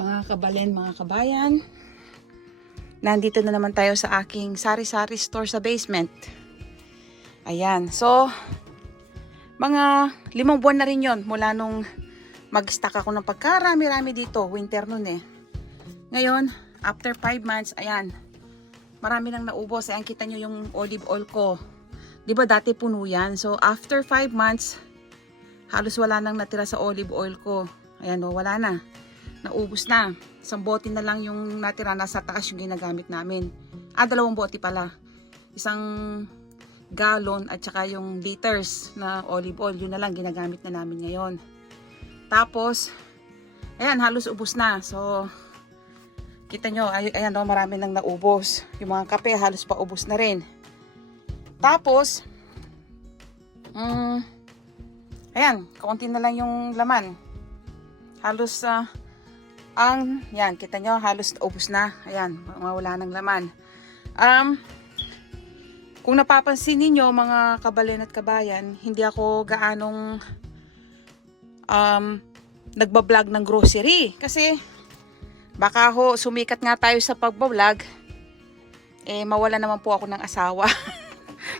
Mga kabalen, mga kabayan, nandito na naman tayo sa aking sari-sari store sa basement. Ayan, so mga 5 buwan na rin yon mula nung mag-stock ako ng pagkarami-rami dito, winter nun eh. Ngayon, after 5 months, ayan, marami nang naubos. Ayan, kita nyo yung olive oil ko. Diba dati puno yan? So after 5 months, halos wala nang natira sa olive oil ko. Ayan o, wala na. Naubos na. Isang bote na lang yung natira, nasa taas yung ginagamit namin. 2 bote pala. Isang galon at saka yung liters na olive oil. Yun na lang ginagamit na namin ngayon. Tapos, ayan, halos ubos na. So, kita nyo, ayan o, marami nang naubos. Yung mga kape, halos pa ubos na rin. Tapos, ayan, kaunti na lang yung laman. Halos, yan, kita nyo, halos ubos na. Ayan, wala ng laman. Kung napapansin ninyo, mga kabalen at kabayan, hindi ako gaanong nagbablog ng grocery. Kasi, baka sumikat nga tayo sa pagbablog, mawala naman po ako ng asawa.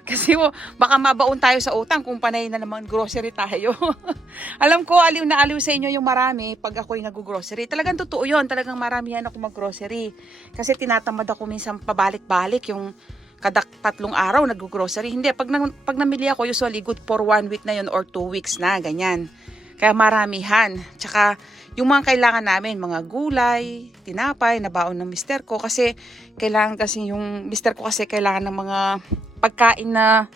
Kasi baka mabaon tayo sa utang kung panay na naman grocery tayo. Alam ko, aliw na aliw sa inyo yung marami pag ako'y nag-grocery. Talagang totoo yun. Talagang marami yan ako mag-grocery. Kasi tinatamad ako minsan pabalik-balik yung kada 3 araw nag-grocery. Hindi, pag namili ako, usually good for 1 week na yun or 2 weeks na, ganyan. Kaya maramihan. Tsaka yung mga kailangan namin, mga gulay, tinapay, nabaon ng mister ko. Kasi kailangan kasi yung mister ko kasi kailangan ng mga pagkain na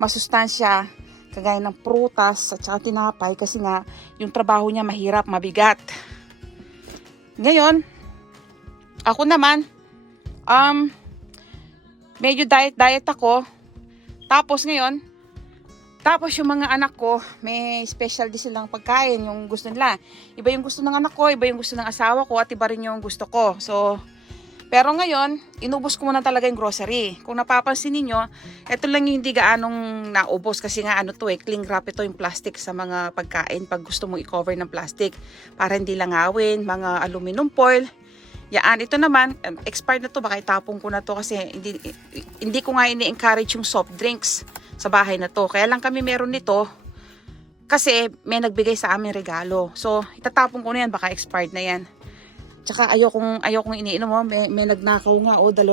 masustansya, kagaya ng prutas at saka tinapay, kasi nga yung trabaho niya mahirap, mabigat. Ngayon, ako naman, medyo diet ako. Tapos ngayon, yung mga anak ko, may special din silang pagkain, yung gusto nila. Iba yung gusto ng anak ko, iba yung gusto ng asawa ko, at iba rin yung gusto ko. So, pero ngayon, inubos ko muna talaga yung grocery. Kung napapansin niyo, ito lang yung hindi gaanong naubos kasi nga cling wrap ito yung plastic sa mga pagkain pag gusto mong i-cover ng plastic para hindi langawin, mga aluminum foil. Yan, ito naman, expired na to, baka itapon ko na to kasi hindi ko nga ini-encourage yung soft drinks sa bahay na to. Kaya lang kami meron nito kasi may nagbigay sa amin regalo. So, itatapon ko na yan, baka expired na yan. Tsaka ayokong iniinom mo, may nagnakaw nga o 2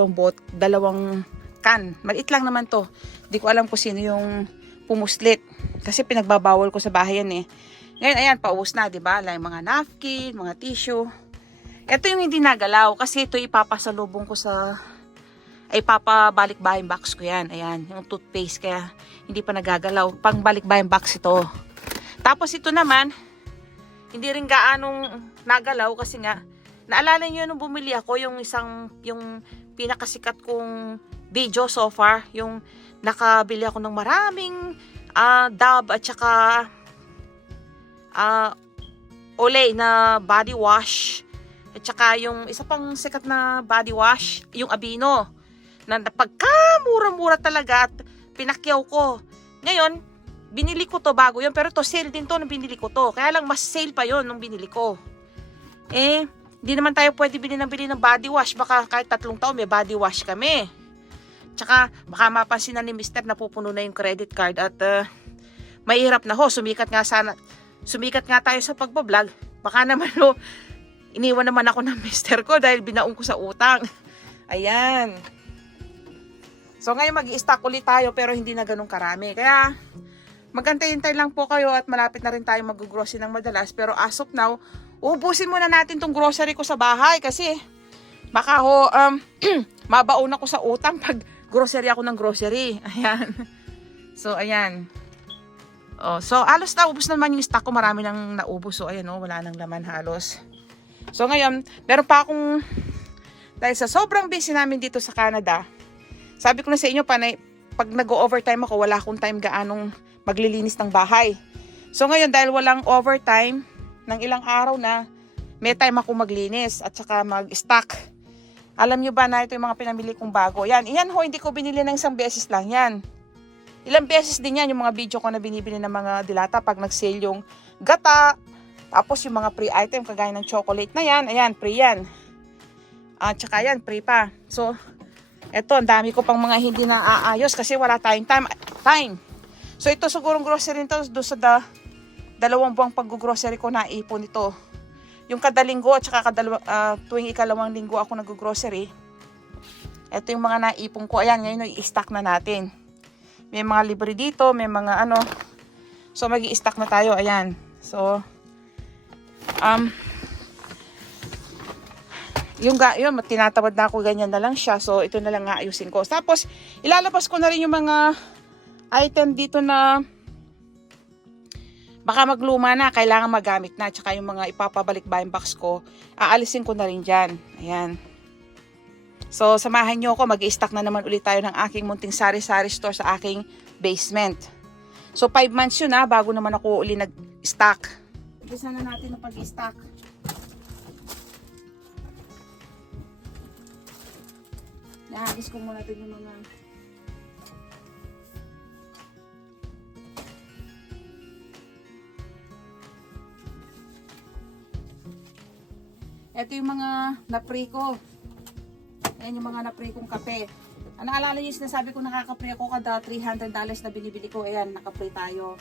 can. Maliit lang naman to. Di ko alam kung sino yung pumuslit. Kasi pinagbabawal ko sa bahay yan eh. Ngayon ayan, paubos na, di ba? Like mga napkin, mga tissue. Ito yung hindi nagalaw kasi ito ipapasalubong ko ipapabalik-bahay box ko yan. Ayan, yung toothpaste, kaya hindi pa nagagalaw. Pang balik-bahay box ito. Tapos ito naman, hindi rin gaanong nagalaw kasi nga naalala niyo nung bumili ako yung pinakasikat kong video so far, yung nakabili ako ng maraming Dove at saka Olay na body wash at saka yung isa pang sikat na body wash, yung Aveeno, na pagkamura-mura talaga at pinakyaw ko. Ngayon, binili ko to bago yun, pero to sale din to nung binili ko to. Kaya lang mas sale pa yon nung binili ko. Hindi naman tayo pwede bili ng body wash. Baka kahit 3 taon may body wash kami. Tsaka baka mapansin na ni Mr. na pupuno na yung credit card at mahirap na sumikat nga tayo sa pagbablog. Baka naman iniwan naman ako ng Mr. ko dahil binaong ko sa utang. Ayan. So ngayon mag-i-stock ulit tayo pero hindi na ganun karami. Kaya magantay-hintay lang po kayo at malapit na rin tayo mag-grocery ng madalas. Pero as of now, ubusin muna natin tong grocery ko sa bahay kasi baka mabaon ako sa utang pag grocery ako ng grocery. Ayan. So, ayan. So, alos na ubos naman yung stock ko. Marami nang naubos. So, ayan wala nang laman halos. So, ngayon, meron pa akong, dahil sa sobrang busy namin dito sa Canada, sabi ko na sa inyo, pag nag-overtime ako, wala akong time gaanong maglilinis ng bahay. So, ngayon, dahil walang overtime, ng ilang araw na may time ako maglinis at saka mag-stock. Alam nyo ba na ito yung mga pinamili kong bago? Yan hindi ko binili ng isang beses lang yan. Ilang beses din yan yung mga video ko na binibili ng mga dilata pag nag-sale yung gata, Tapos yung mga free item kagaya ng chocolate na yan, ayan, free yan. At saka yan, free pa. So, eto, ang dami ko pang mga hindi na aayos kasi wala tayong time. So, ito sigurong grocery nito doon sa 2 buwang pag-grocery ko naipon ito. Yung kada linggo at saka tuwing ikalawang linggo ako nag-grocery. Ito yung mga naipon ko. Ayan, ngayon i-stack na natin. May mga libre dito, may mga ano. So, mag-i-stack na tayo. Ayan. So, yun, tinatamad na ako, ganyan na lang siya. So, ito na lang nga ayusin ko. Tapos, ilalabas ko na rin yung mga item dito na baka magluma na, kailangan magamit na. Tsaka yung mga ipapabalik buying box ko, aalisin ko na rin dyan. Ayan. So, samahan nyo ako. Mag-i-stack na naman ulit tayo ng aking munting sari-sari store sa aking basement. So, 5 months yun bago naman ako uli nag-stack. Umpisa na natin ang pag-i-stack. Nahagis ko muna din yung mga ito yung mga na-pre ko. Ayan yung mga na-pre kong kape. Naalala niyo yung sinasabi ko nakaka-pre ako kada $300 na binibili ko. Ayan, naka-pre tayo.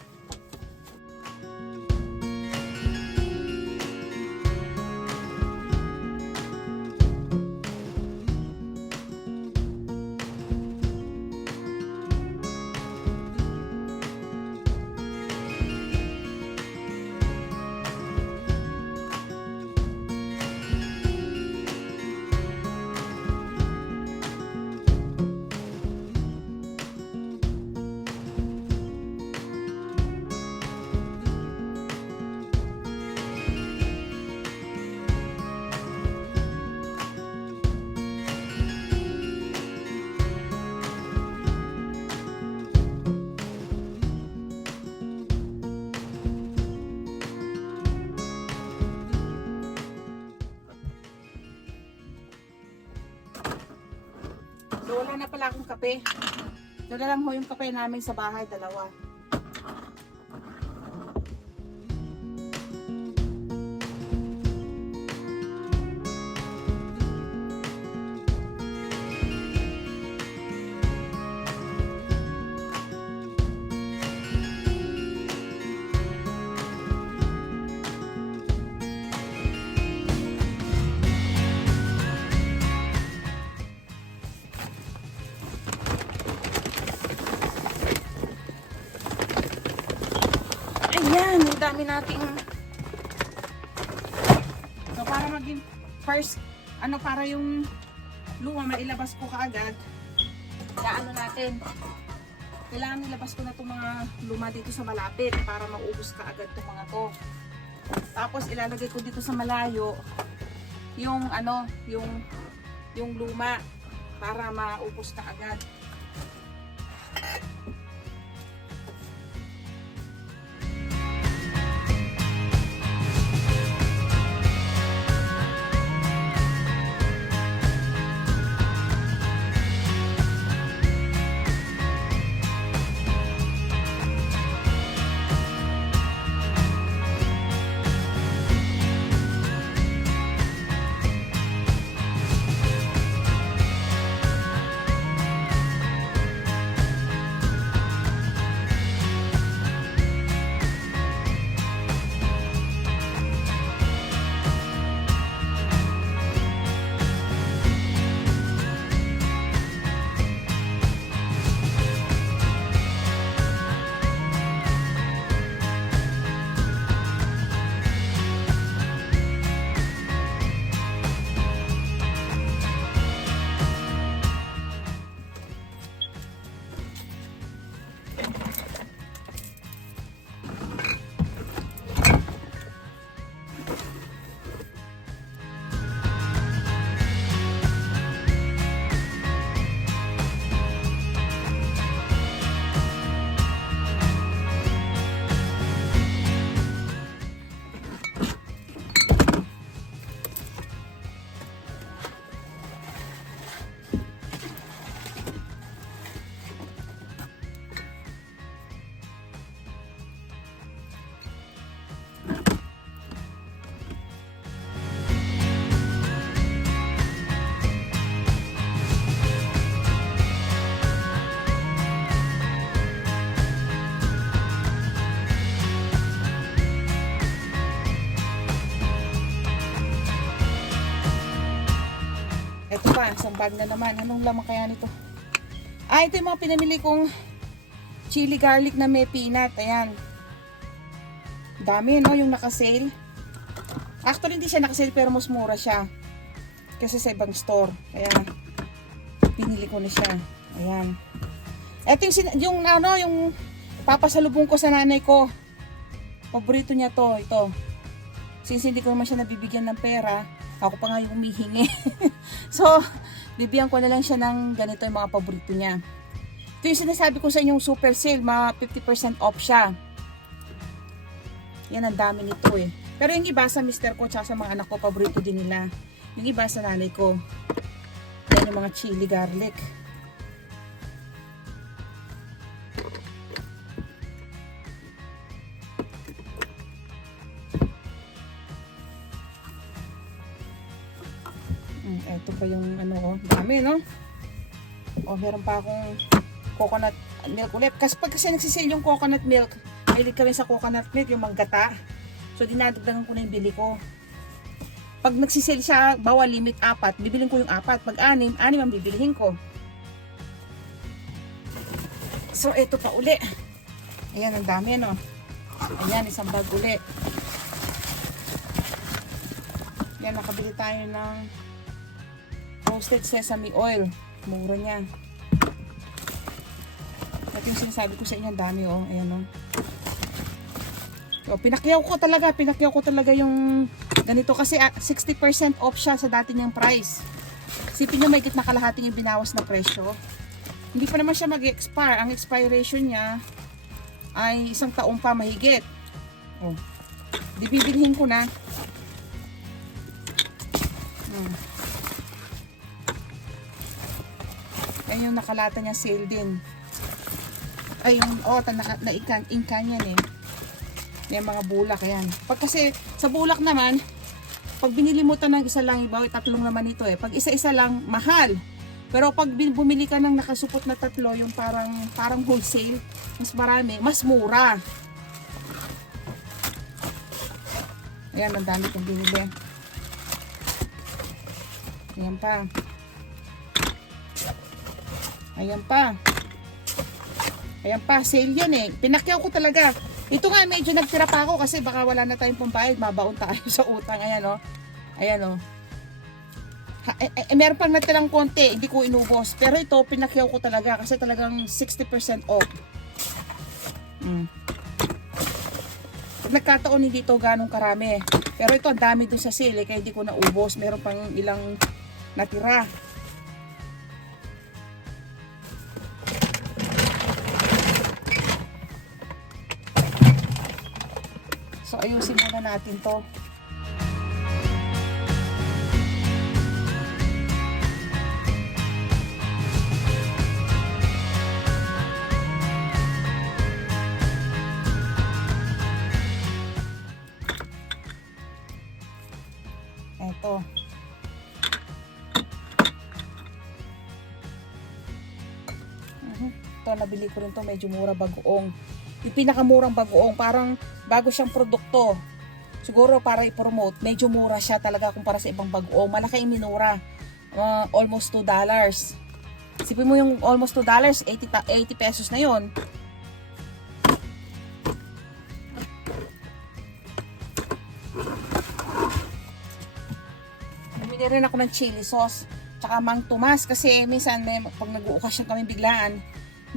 So, wala na pala akong kape. Ito na lang ho yung kape namin sa bahay, 2. Ayan, ang dami nating. So, para maging first, para yung luma mailabas ko kaagad, natin. Kailangan nilabas ko na itong mga luma dito sa malapit para maubos kaagad itong mga to. Tapos, ilalagay ko dito sa malayo yung yung luma para maubos kaagad. Ito pa, isang bag na naman. Anong laman kaya nito? Ito yung mga pinamili kong chili garlic na may peanut. Ayan. Dami, no? Yung naka-sale. Actually, hindi siya naka-sale pero mas mura siya. Kasi sa ibang store. Kaya, pinili ko na siya. Ayan. Ito yung papasalubong ko sa nanay ko. Paborito niya to. Ito. Since hindi ko naman siya nabibigyan ng pera, ako pa nga yung humihingi. So, bibigyan ko na lang siya ng ganito yung mga paborito niya. Ito yung sinasabi ko sa inyong super sale, mga 50% off siya. Yan, ang dami nito eh. Pero yung iba sa mister ko tsaka sa mga anak ko, paborito din nila. Yung iba sa nanay ko. Yan yung mga chili garlic. Ito pa yung ano, dami, no? Meron pa akong coconut milk ulit. Kasi nagsisale yung coconut milk, mahilig kami sa coconut milk, yung manggata. So, dinadagdagan ko na yung bili ko. Pag nagsisale siya, bawal limit 4, bibilin ko yung 4. Pag 6 ang bibilihin ko. So, ito pa uli. Ayan, ang dami, no? Ayan, isang bag uli. Ayan, nakabili tayo ng roasted sesame oil. Mura niya. Ito yung sinasabi ko sa inyo, ang dami, oh. Ayan, oh. So, pinakyaw ko talaga yung ganito kasi 60% off siya sa dati niyang price. Sipin niyo, may git na kalahating yung binawas na presyo. Hindi pa naman siya mag-expire. Ang expiration niya ay 1 taong pa mahigit. Oh. Di bibilhin ko na. Ayan yung nakalata niya, sale din. Ay, yung inka yan eh. Yung mga bulak, ayan. Pag kasi, sa bulak naman, pag binili mo ito ng isa lang, iba, 3 naman ito eh. Pag isa-isa lang, mahal. Pero pag bumili ka ng nakasupot na 3, yung parang wholesale, mas marami, mas mura. Ayan, ang dami kong binili. Ayan pa. Ayan pa. Ayan pa, sale yan eh. Pinakyaw ko talaga. Ito nga, medyo nagtira pa ako kasi baka wala na tayong pambayad. Mabaon tayo sa utang. Ayan o. Ayan o. Meron pang natirang konti. Hindi ko inubos. Pero ito, pinakyaw ko talaga kasi talagang 60% off. Pag nagkataon, hindi ito ganong karami. Pero ito, ang dami dun sa sale. Kaya hindi ko naubos. Meron pang ilang natira. So, ayusin muna natin to. Eto. Ito, nabili ko rin to. Medyo mura, bagoong. Yung pinakamurang bagoong, parang bago siyang produkto. Siguro para i-promote, medyo mura siya talaga kumpara sa ibang bagoong. Malaki yung minura. Almost $2. Sipin mo yung almost $2, 80 pesos na yon. Bumili rin ako ng chili sauce. Tsaka Mang Tomas kasi minsan pag nag-uukasyon kami biglaan,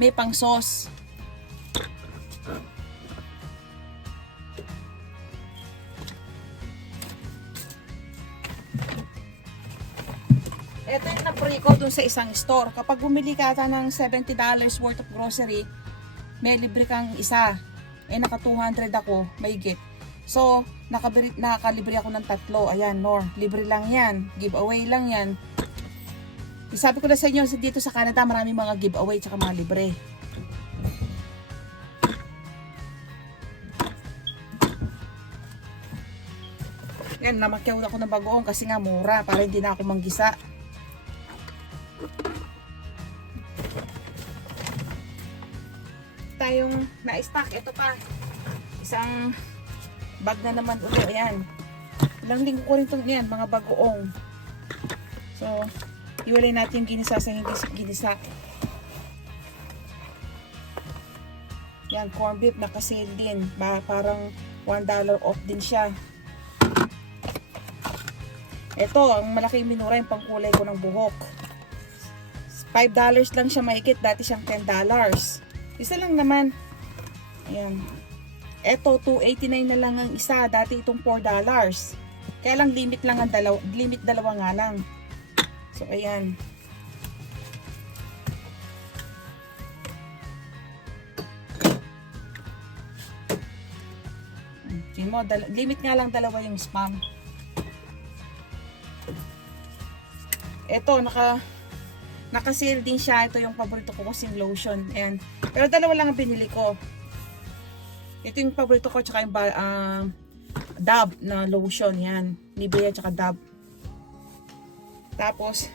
may pang sauce. Ito yung na-free ko dun sa isang store. Kapag bumili ka ng $70 worth of grocery, may libre kang isa. Naka 200 ako, mahigit. So, nakalibre ako ng 3. Ayan, libre lang yan. Giveaway lang yan. Sabi ko na sa inyo, dito sa Canada, marami mga giveaway tsaka mga libre. Yan, namakyaw ako ng bagoong kasi nga mura, para hindi na ako manggisa. Tayong na-stock, ito pa. Isang bag na naman ulit, ayan. Ilang linggo ko rin ito, yan, mga bagoong. So, Iwalay natin yung ginisa sa hindi ginisa. Yan, corned beef, naka-sale din. Parang $1 off din siya. Ito, ang malaking minura yung pangkulay ko ng buhok. $5 lang siya mahigit. Dati siyang $10. Isa lang naman. Ayan. Ito, $2.89 na lang ang isa. Dati itong $4. Kaya lang limit lang ang limit dalawa nga lang. So, ayan. Mo, limit nga lang dalawa yung spam. Ito, naka-sale din siya. Ito yung paborito ko kasing lotion. Ayan. Pero dalawa lang ang binili ko. Ito yung paborito ko, tsaka yung Dove na lotion. Yan. Nivea tsaka Dove. Tapos,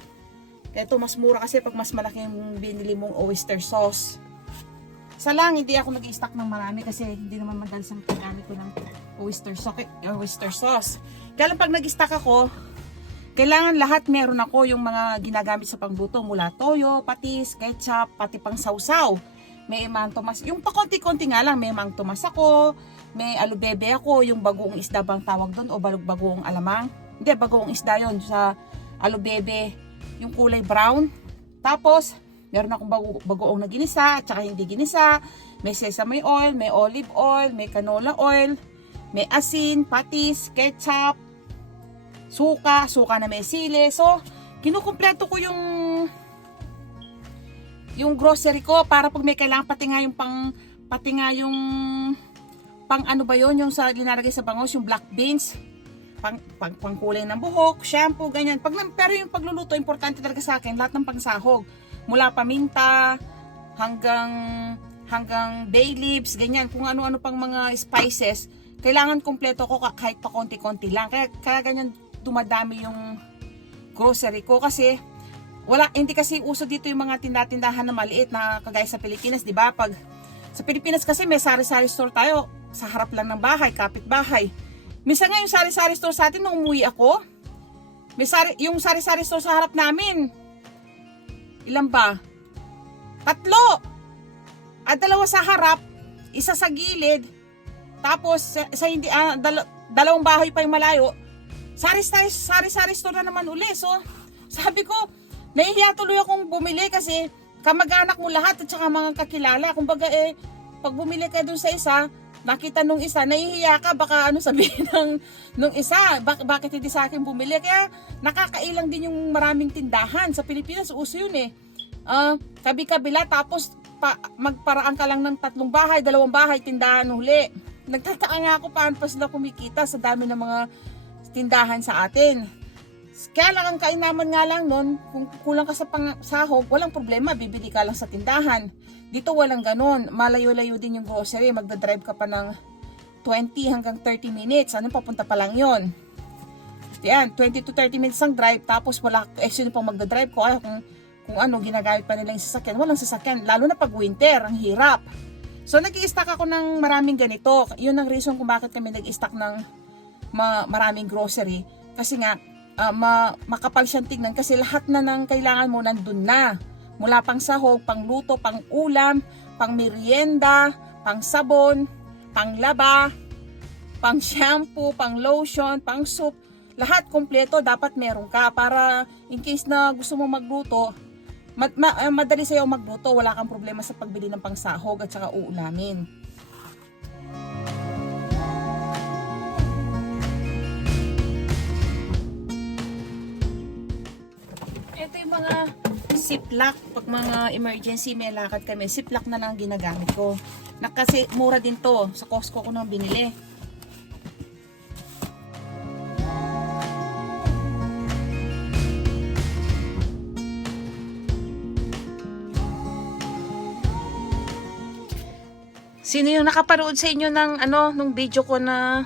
ito mas mura kasi pag mas malaki yung binili mong oyster sauce. Isa lang, hindi ako nag-i-stock ng marami kasi hindi naman madalas ang paggamit ko ng oyster sauce. Kaya lang pag nag-stock ako, kailangan lahat meron ako yung mga ginagamit sa pangluto. Mula toyo, patis, ketchup, pati pang sausaw. May Mang Tomas. Yung pa konti-konti nga lang, may Mang Tomas ako. May alubebe ako, yung bagoong isda bang tawag doon o bagoong alamang. Hindi, bagoong isda yon sa alubebe. Yung kulay brown. Tapos, meron akong bagoong na ginisa, at saka hindi ginisa. May sesame oil, may olive oil, may canola oil, may asin, patis, ketchup, suka na may sili. So, kinukumpleto ko yung grocery ko para pag may kailangan pati nga yung ano ba yon, yung sa linalagay sa bangos, yung black beans, pangkulay ng buhok, shampoo, ganyan. Pero yung pagluluto, importante talaga sa akin, lahat ng pangsahog. Mula paminta hanggang bay leaves, ganyan, kung ano-ano pang mga spices, kailangan kumpleto ko kahit pa konti-konti lang. Kaya ganyan dumadami yung grocery ko kasi hindi kasi uso dito yung mga tindahan na maliit na kagaya sa Pilipinas, 'di ba? Pag sa Pilipinas kasi may sari-sari store tayo sa harap lang ng bahay, kapitbahay. Minsan nga yung sari-sari store sa atin nung umuwi ako, yung sari-sari store sa harap namin, ilan ba? 3. 2 sa harap, isa sa gilid, tapos sa hindi dalawang bahay pa yung malayo. Sari-sari store na naman uli. So, sabi ko, nahihiya tuloy akong bumili kasi kamag-anak mo lahat at saka mga kakilala. Kumbaga pag bumili ka dun sa isa, nakita nung isa, nahihiya ka, baka sabihin nung isa, bakit hindi sa akin bumili? Kaya nakakailang din yung maraming tindahan. Sa Pilipinas, uso yun kabi-kabila, tapos magparaan ka lang ng 3 bahay, 2 bahay, tindahan huli. Nagtataka nga ako paano pa sila kumikita sa dami ng mga tindahan sa atin. Kaya lang ang kainaman nga lang nun, kung kulang ka sa sahog, walang problema, bibili ka lang sa tindahan. Dito walang ganon, malayo-layo din yung grocery, magdadrive ka pa ng 20 hanggang 30 minutes, papunta pa lang yon. Yan, 20 to 30 minutes ang drive, tapos wala, actually pang magdadrive ko, kung ginagamit pa nila yung sasakyan, walang sasakyan, lalo na pag winter, ang hirap. So nag-i-stock ako ng maraming ganito, yun ang reason kung bakit kami nag-i-stock ng maraming grocery, kasi nga, makapal siyang tignan kasi lahat na ng kailangan mo nandun na. Mula pang sahog, pang luto, pang ulam, pang merienda, pang sabon, pang laba, pang shampoo, pang lotion, pang soup. Lahat kompleto dapat meron ka para in case na gusto mo magluto, madali sa'yo magluto, wala kang problema sa pagbili ng pangsahog at saka uulamin. Ito yung mga ziplock, pag mga emergency may lakad kami, ziplock na lang ginagamit ko. Kasi mura din to, sa Costco ko nang binili. Sino yung nakapanood sa inyo ng nung video ko na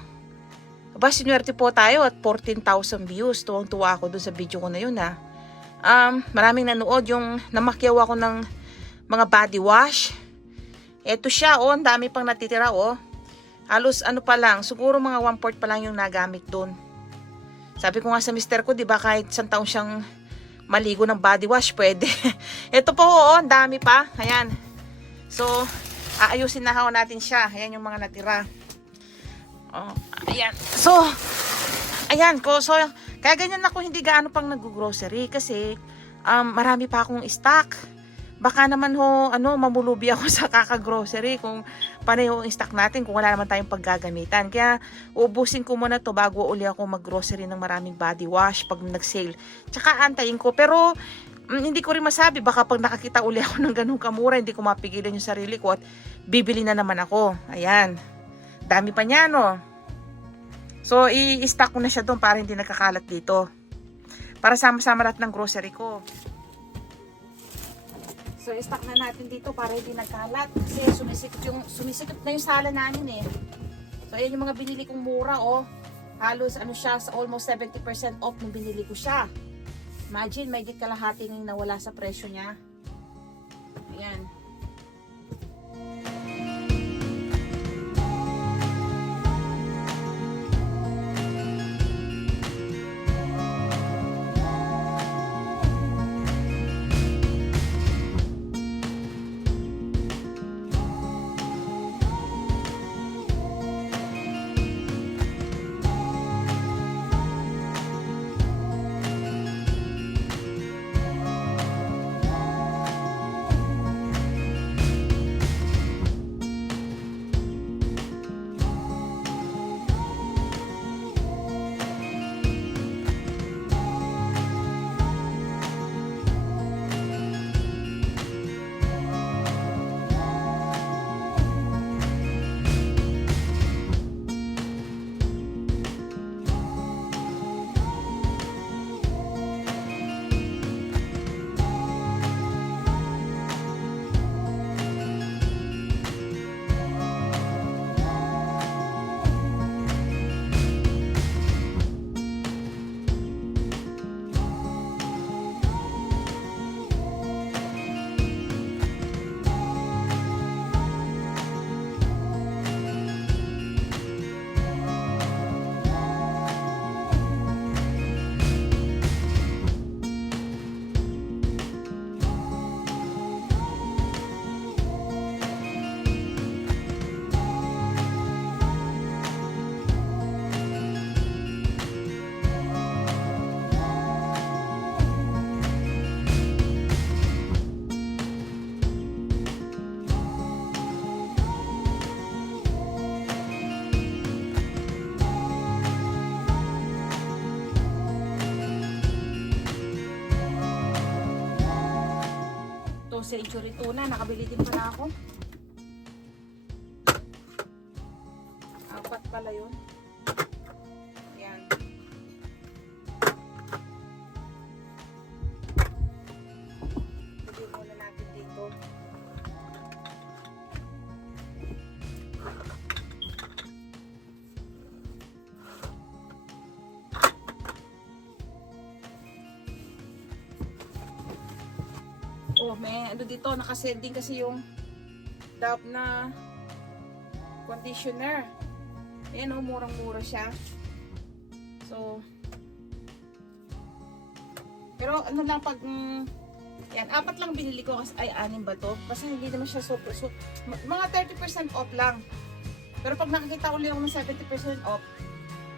sinuwerte po tayo at 14,000 views. Tuwang-tuwa ako dun sa video ko na yun maraming nanood, yung namakyaw ako ng mga body wash. Eto siya, ang dami pang natitira, halos pa lang, siguro mga 1/4 pa lang yung nagamit doon. Sabi ko nga sa mister ko, di ba kahit isang taon siyang maligo ng body wash, pwede. Ito po, oo, ang dami pa. Ayan. So, aayusin na ho natin siya. Ayan yung mga natira. Oh, ayan. So, ayan ko. So, kaya ganyan ako hindi gaano pang nag-grocery kasi marami pa akong stock. Baka naman ho, mamulubi ako sa kaka-grocery kung pareho ang stock natin kung wala naman tayong paggagamitan. Kaya, ubusin ko muna to bago uli ako mag-grocery ng maraming body wash pag nag-sale. Tsaka antayin ko. Pero, hindi ko rin masabi. Baka pag nakakita uli ako ng ganung kamura, hindi ko mapigilan yung sarili ko at bibili na naman ako. Ayan. Dami pa niya, no? So, i-stock ko na siya doon para hindi nagkakalat dito. Para sama-sama lahat ng grocery ko. So, i-stock na natin dito para hindi nagkalat. Kasi sumisikip na yung sala namin eh. So, ayan yung mga binili kong mura oh. Halos siya, sa almost 70% off nung binili ko siya. Imagine, may kalahati nang nawala sa presyo niya. Ayan. Century tuna, nakabili din pala ako. 4 pala yun. Yan. Lagyan muna natin dito. Oh, may dito, nakasale din kasi yung Dove na conditioner. Ayan oh, murang-mura siya. So, pero lang pag, yan, 4 lang binili ko kasi, ay 6 ba to? Basta hindi naman siya super, mga 30% off lang. Pero pag nakakita ulit ako ng 70% off,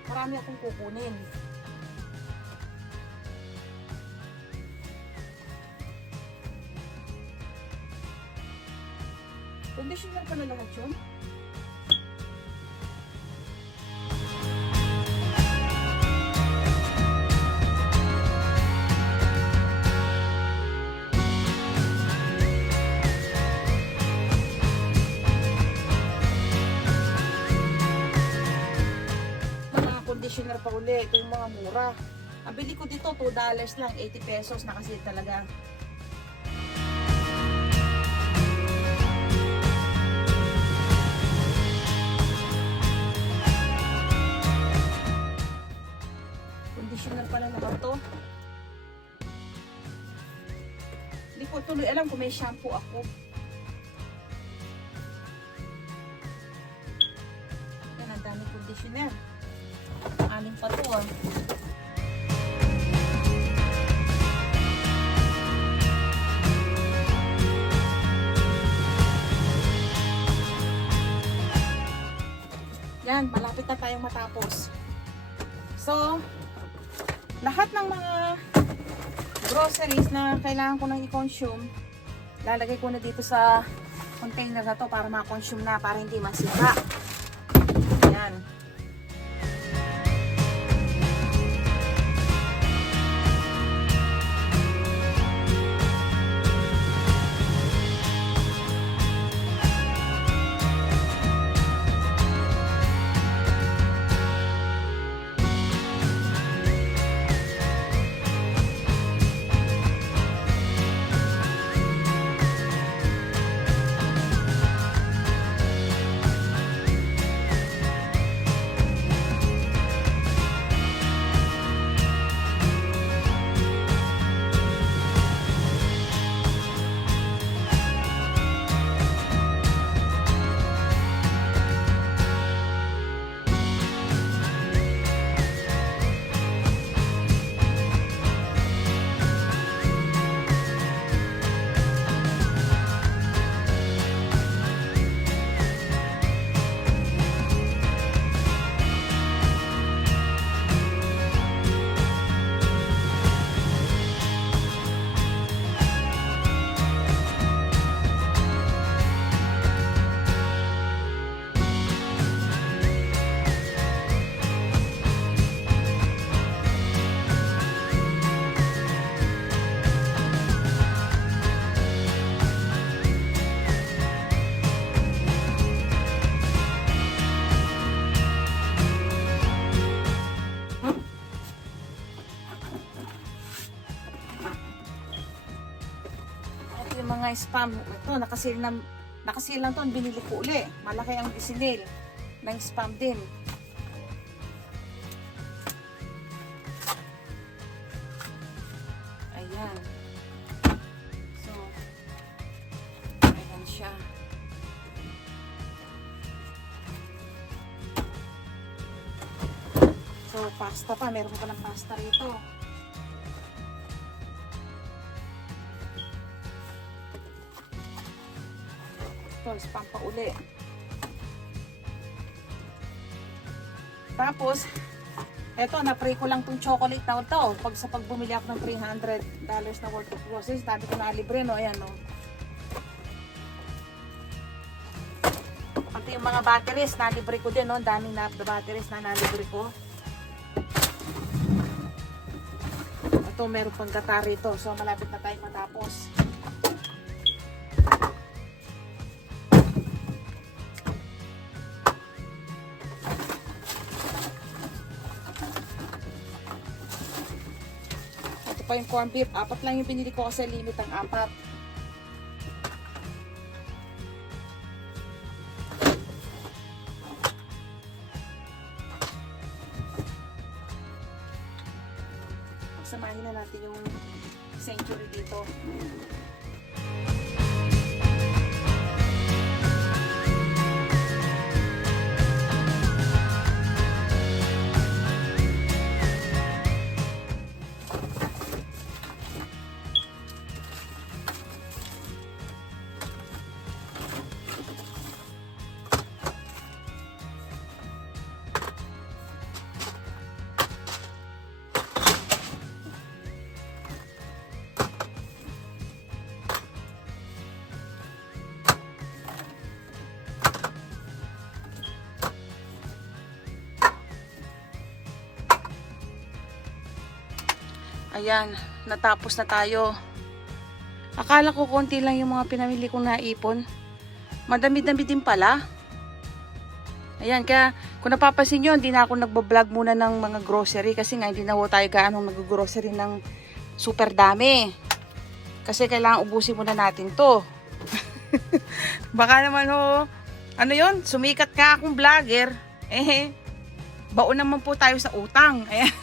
marami akong kukunin. Conditioner pa na lahat yun. Mga conditioner pa ulit. Ito yung mga mura. Ang bili ko dito, $2 lang, 80 pesos. Nakasil talaga. Conditioner pala naman to. Hindi ko tuloy alam kung may shampoo ako. Yan, ang dami conditioner. 6 pa to ah. Ayan, malapit na tayong matapos. So, lahat ng mga groceries na kailangan ko nang i-consume, lalagay ko na dito sa container na to para ma-consume na, para hindi masira. Ayan. Yung mga spam, ito nakasil lang to, binili ko uli. Malaki ang isinil ng spam din. Ayan. So, ayan siya. So, pasta pa, meron pa ng pasta rito. Spam pa uli. Tapos, eto, na-pray ko lang tong chocolate na ito. Pag sa pagbumili ako ng $300 na worth of groceries, dami ko na libre, no? Ayan, no? Pati yung mga batteries, na-libre ko din, no? Daming batteries na na-libre ko. Ito, meron pang gata rito. So, malapit na tayong matapos. Pa yung corn beef, 4 lang yung pinili ko kasi limit ang 4. Pagsamahin na natin yung century dito. Ayan, natapos na tayo. Akala ko konti lang yung mga pinamili kong naipon. Madami-dami din pala. Ayan, kaya kung napapansin nyo, hindi na ako nagbablog muna ng mga grocery kasi nga hindi na ho tayo gaano mag-grocery ng super dami. Kasi kailangan ubusin muna natin to. Baka naman ho, ano yon, sumikat ka akong vlogger. Baon naman po tayo sa utang. Ayan.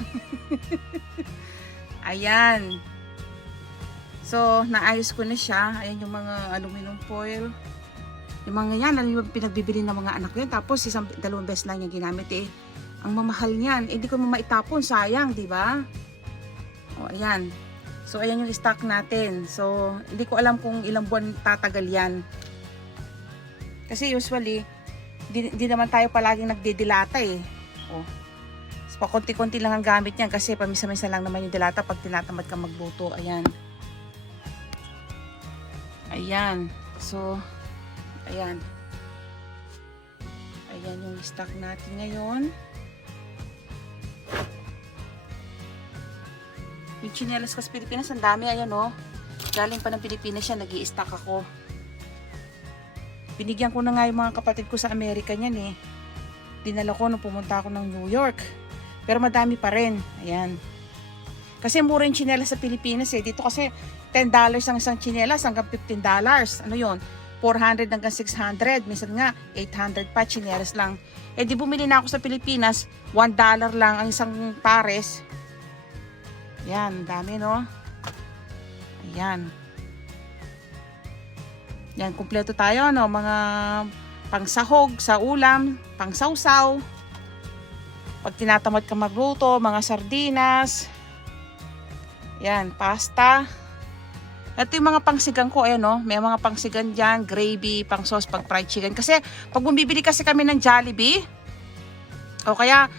Ayan. So, naayos ko na siya. Ayan yung mga aluminum foil. Yung mga yan, ano yung pinagbibili ng mga anak ko yan. Tapos, 2 beses lang yung ginamit eh. Ang mamahal niyan. Hindi ko maitapon. Sayang, di ba? O, ayan. So, ayan yung stock natin. So, hindi ko alam kung ilang buwan tatagal yan. Kasi usually, Di naman tayo palaging nagdidilata eh. Oh. So, pakunti-kunti lang ang gamit niyan kasi pamisa-misa lang naman yung dilata pag tinatamad ka magluto. Ayan. Ayan. So, ayan. Ayan yung stock natin ngayon. Yung chinelas ko sa Pilipinas, ang dami. Ayan o. Galing pa ng Pilipinas siya, nag-i-stock ako. Binigyan ko na nga yung mga kapatid ko sa Amerika niyan eh. Dinala ko nung pumunta ako ng New York. Pero madami pa rin. Ayan. Kasi mura yung chinelas sa Pilipinas eh. Dito kasi $10 ang isang chinelas hanggang $15. Ano yon? 400 hanggang 600. Minsan nga 800 pa chinelas lang. Eh di bumili na ako sa Pilipinas, $1 lang ang isang pares. Yan, dami no? Ayan. Yan, kumpleto tayo no? Mga pangsahog sa ulam, pangsawsaw. Pag tinatamad ka magluto, mga sardinas. Yan, pasta. Ito yung mga pangsigan ko, ayan no? May mga pangsigan dyan, gravy, pang sauce, pag fried chicken. Kasi pag bumibili kasi kami ng Jollibee, o kaya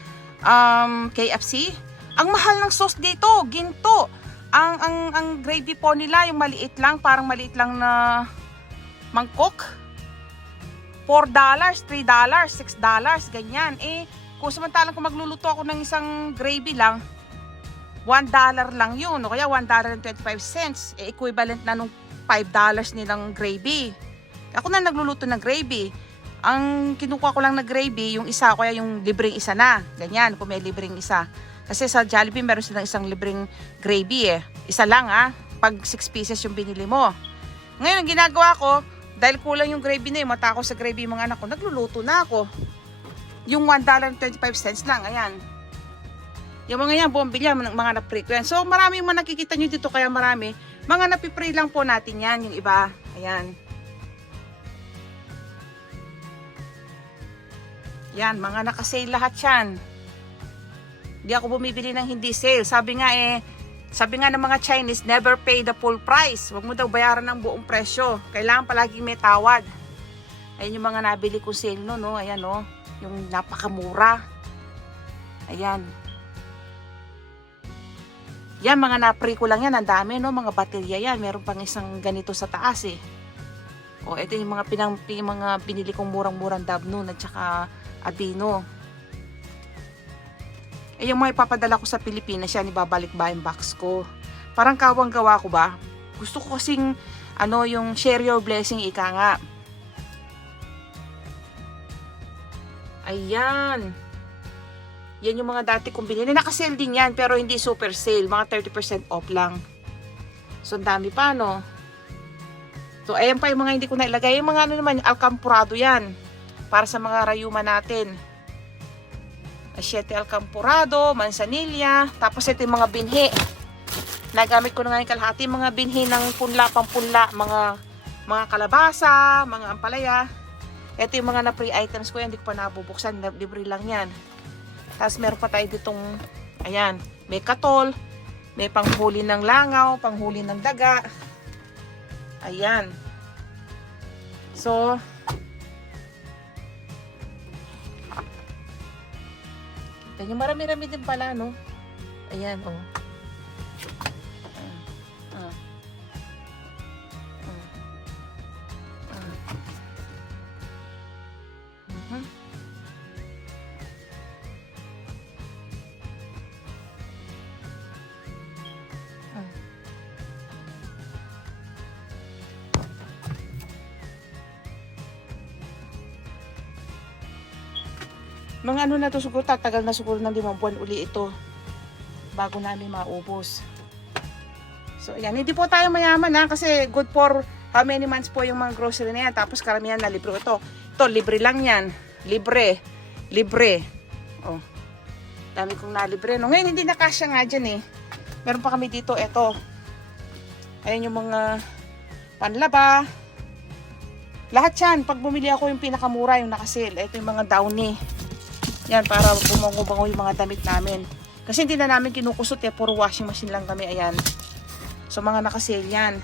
KFC, ang mahal ng sauce dito, ginto. Ang gravy po nila, yung maliit lang, parang maliit lang na mangkok. $4, $3, $6, ganyan. Eh, kung samantalang kung magluluto ako ng isang gravy lang, $1 lang yun, o kaya $1.25. Eh, equivalent na nung $5 nilang gravy. Ako na nagluluto ng gravy. Ang kinukuha ko lang na gravy, yung isa, kaya yung libreng isa na. Ganyan, kung may libreng isa. Kasi sa Jollibee, meron silang isang libreng gravy eh. Isa lang pag 6 pieces yung binili mo. Ngayon, ang ginagawa ko, dahil kulang yung gravy na yun, mata ko sa gravy yung mga anak ko, nagluluto na ako. Yung $1.25 lang, ayan. Yung mga yan, bumili yan, mga na-pre ko yan. So, marami yung mga nakikita nyo dito, kaya marami. Mga napi-pre lang po natin yan, yung iba. Ayan. Yan, mga nakasale lahat yan. Hindi ako bumibili ng hindi sale. Sabi nga ng mga Chinese, never pay the full price. Huwag mo daw bayaran ng buong presyo. Kailangan palaging may tawad. Ayan yung mga nabili ko sale no. Ayan no. Yung napakamura. Ayan. Yan, mga na-pre ko lang yan. Ang dami no. Mga baterya yan. Meron pang isang ganito sa taas eh. O, ito yung mga binili kong murang-murang Dabnone at saka Abino. Eh, yung mga ipapadala ko sa Pilipinas, yan, ibabalik ba yung box ko. Parang kawang gawa ko ba? Gusto ko kasing, yung share your blessing, ika nga. Ayan. Yan yung mga dati kong binili. Nakasale din yan, pero hindi super sale. Mga 30% off lang. So, ang dami pa, no? So, ayan pa yung mga hindi ko nailagay. Yung mga naman, alcampurado yan. Para sa mga rayuma natin. Asyete alcampurado, manzanilla, tapos ito yung mga binhi. Nagamit ko na nga yung kalahati, mga binhi ng punla, pampunla, mga kalabasa, mga ampalaya. Ito yung mga na-free items ko yan, hindi ko pa nabubuksan, libre lang yan. Tapos meron pa tayo ditong, ayan, may katol, may panghuli ng langaw, panghuli ng daga. Ayan. So, yan yung marami-rami din pala, no? Ayan, oh. Mga na to siguro, tatagal na siguro ng 5 buwan uli ito bago namin maubos. So ayan, hindi po tayo mayaman kasi good for how many months po yung mga grocery na yan. Tapos karamihan na libre ito. Ito, libre lang yan. Libre. Oh, dami kong nalibre. No? Ngayon hindi nakasya nga dyan eh. Meron pa kami dito, ito. Ayan yung mga panlaba. Lahat yan, pag bumili ako yung pinakamura, yung nakasale. Ito yung mga downy. Yan, para bumango-bango yung mga damit namin. Kasi hindi na namin kinukusot puro washing machine lang kami, ayan. So, mga nakasale yan.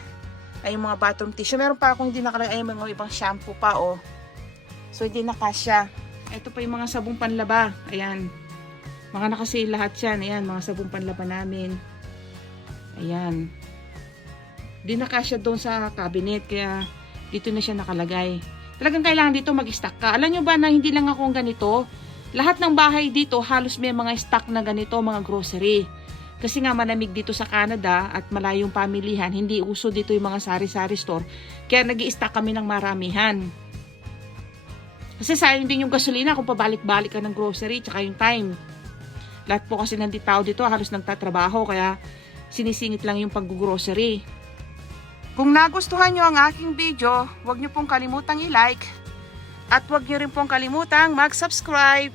Ay, yung mga bathroom tissue. Meron pa akong hindi nakalagay, ay mga ibang shampoo pa, oh. So, hindi na kasya. Ito pa yung mga sabong panlaba. Ayan. Mga nakasale lahat yan. Ayan, mga sabong panlaba namin. Ayan. Hindi na kasya doon sa cabinet. Kaya, dito na siya nakalagay. Talagang kailangan dito mag-stock ka. Alam nyo ba na hindi lang akong ganito? Lahat ng bahay dito, halos may mga stock na ganito, mga grocery. Kasi nga malamig dito sa Canada at malayong pamilihan, hindi uso dito yung mga sari-sari store. Kaya nag-i-stock kami ng maramihan. Kasi sayang din yung gasolina kung pabalik-balik ka ng grocery tsaka yung time. Lahat po kasi nandito tao dito halos nagtatrabaho kaya sinisingit lang yung pag-grocery. Kung nagustuhan nyo ang aking video, huwag nyo pong kalimutang i-like at huwag nyo rin pong kalimutang mag-subscribe.